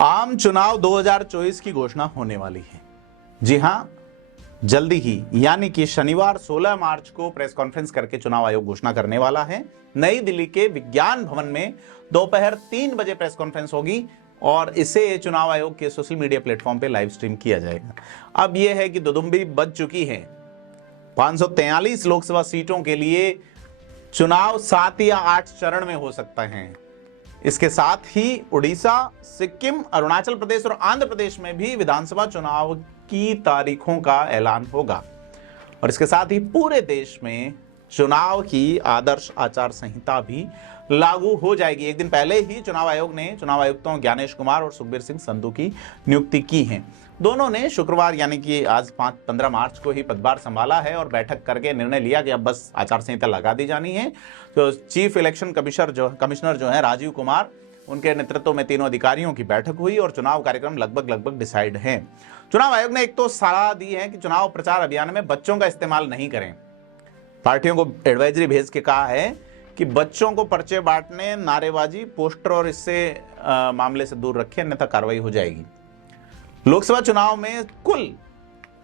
आम चुनाव 2024 की घोषणा होने वाली है। जी हां, जल्दी ही यानी कि शनिवार 16 मार्च को प्रेस कॉन्फ्रेंस करके चुनाव आयोग घोषणा करने वाला है। नई दिल्ली के विज्ञान भवन में दोपहर 3 बजे प्रेस कॉन्फ्रेंस होगी और इसे चुनाव आयोग के सोशल मीडिया प्लेटफॉर्म पे लाइव स्ट्रीम किया जाएगा। अब यह है कि दुदुम्बी बज चुकी है। 543 लोकसभा सीटों के लिए चुनाव 7 या 8 चरण में हो सकता है। इसके साथ ही उड़ीसा, सिक्किम, अरुणाचल प्रदेश और आंध्र प्रदेश में भी विधानसभा चुनाव की तारीखों का ऐलान होगा और इसके साथ ही पूरे देश में चुनाव की आदर्श आचार संहिता भी लागू हो जाएगी। एक दिन पहले ही चुनाव आयोग ने चुनाव आयुक्तों ज्ञानेश कुमार और सुखबीर सिंह संधू की नियुक्ति की है। दोनों ने शुक्रवार यानी कि आज 15 मार्च को ही पदभार संभाला है और बैठक करके निर्णय लिया कि अब बस आचार संहिता लगा दी जानी है। तो चीफ इलेक्शन कमिश्नर जो है राजीव कुमार, उनके नेतृत्व में तीनों अधिकारियों की बैठक हुई और चुनाव कार्यक्रम लगभग डिसाइड है। चुनाव आयोग ने एक तो सलाह दी है कि चुनाव प्रचार अभियान में बच्चों का इस्तेमाल नहीं करें। पार्टियों को एडवाइजरी भेज के कहा है कि बच्चों को पर्चे बांटने, नारेबाजी, पोस्टर और इससे मामले से दूर रखें, अन्यथा कार्रवाई हो जाएगी। लोकसभा चुनाव में कुल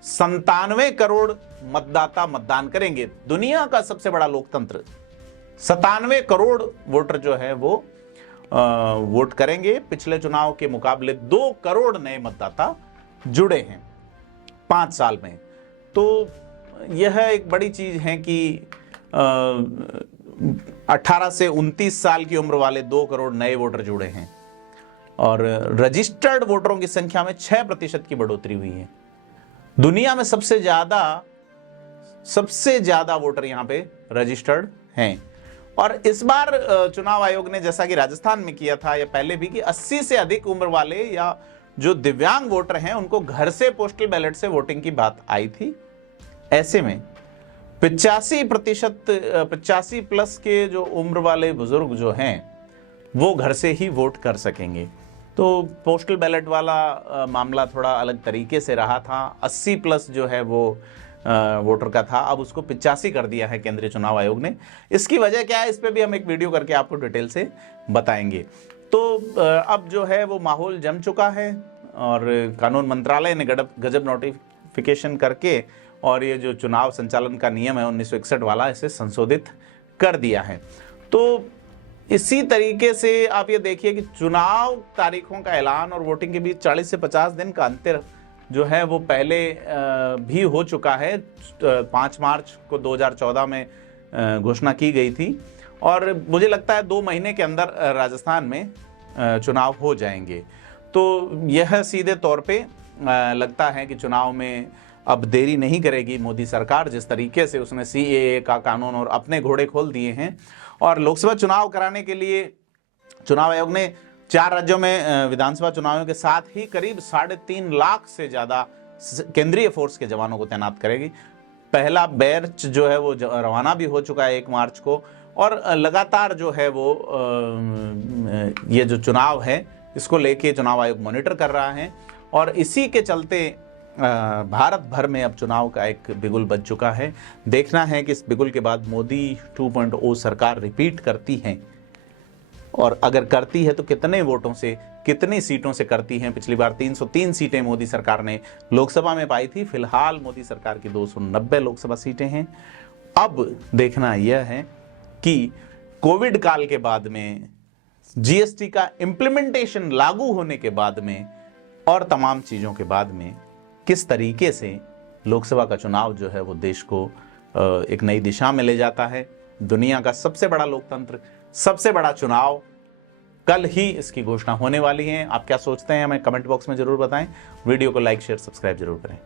97 करोड़ मतदाता मतदान करेंगे। दुनिया का सबसे बड़ा लोकतंत्र, 97 करोड़ वोटर जो है वो वोट करेंगे। पिछले चुनाव के मुकाबले 2 करोड़ नए मतदाता जुड़े हैं 5 साल में। तो यह एक बड़ी चीज है कि 18 से 29 साल की उम्र वाले 2 करोड़ नए वोटर जुड़े हैं और रजिस्टर्ड वोटरों की संख्या में 6% की बढ़ोतरी हुई है। दुनिया में सबसे ज्यादा वोटर यहां पे रजिस्टर्ड हैं। और इस बार चुनाव आयोग ने, जैसा कि राजस्थान में किया था या पहले भी, कि 80 से अधिक उम्र वाले या जो दिव्यांग वोटर हैं उनको घर से पोस्टल बैलेट से वोटिंग की बात आई थी। ऐसे में 85 प्लस के जो उम्र वाले बुजुर्ग जो हैं वो घर से ही वोट कर सकेंगे। तो पोस्टल बैलेट वाला मामला थोड़ा अलग तरीके से रहा था। 80 प्लस जो है वो वोटर का था, अब उसको 85 कर दिया है केंद्रीय चुनाव आयोग ने। इसकी वजह क्या है, इस पे भी हम एक वीडियो करके आपको डिटेल से बताएंगे। तो अब जो है वो माहौल जम चुका है और कानून मंत्रालय ने गजब नोटिफिकेशन करके और ये जो चुनाव संचालन का नियम है 1961 वाला, इसे संशोधित कर दिया है। तो इसी तरीके से आप ये देखिए कि चुनाव तारीखों का ऐलान और वोटिंग के बीच 40 से 50 दिन का अंतर जो है वो पहले भी हो चुका है। 5 मार्च को 2014 में घोषणा की गई थी और मुझे लगता है 2 महीने के अंदर राजस्थान में चुनाव हो जाएंगे। तो यह सीधे तौर पे लगता है कि चुनाव में अब देरी नहीं करेगी मोदी सरकार। जिस तरीके से उसने CAA का कानून और अपने घोड़े खोल दिए हैं और लोकसभा चुनाव कराने के लिए चुनाव आयोग ने 4 राज्यों में विधानसभा चुनावों के साथ ही करीब 3.5 लाख से ज्यादा केंद्रीय फोर्स के जवानों को तैनात करेगी। पहला बैच जो है वो रवाना भी हो चुका है 1 मार्च को और लगातार जो है वो ये जो चुनाव है इसको लेके चुनाव आयोग मॉनिटर कर रहा है और इसी के चलते भारत भर में अब चुनाव का एक बिगुल बज चुका है। देखना है कि इस बिगुल के बाद मोदी 2.0 सरकार रिपीट करती है और अगर करती है तो कितने वोटों से, कितनी सीटों से करती है। पिछली बार 303 सीटें मोदी सरकार ने लोकसभा में पाई थी। फिलहाल मोदी सरकार की 290 लोकसभा सीटें हैं। अब देखना यह है कि कोविड काल के बाद में, GST का इम्प्लीमेंटेशन लागू होने के बाद में और तमाम चीजों के बाद में किस तरीके से लोकसभा का चुनाव जो है वो देश को एक नई दिशा में ले जाता है। दुनिया का सबसे बड़ा लोकतंत्र, सबसे बड़ा चुनाव, कल ही इसकी घोषणा होने वाली है। आप क्या सोचते हैं हमें कमेंट बॉक्स में जरूर बताएं। वीडियो को लाइक, शेयर, सब्सक्राइब जरूर करें।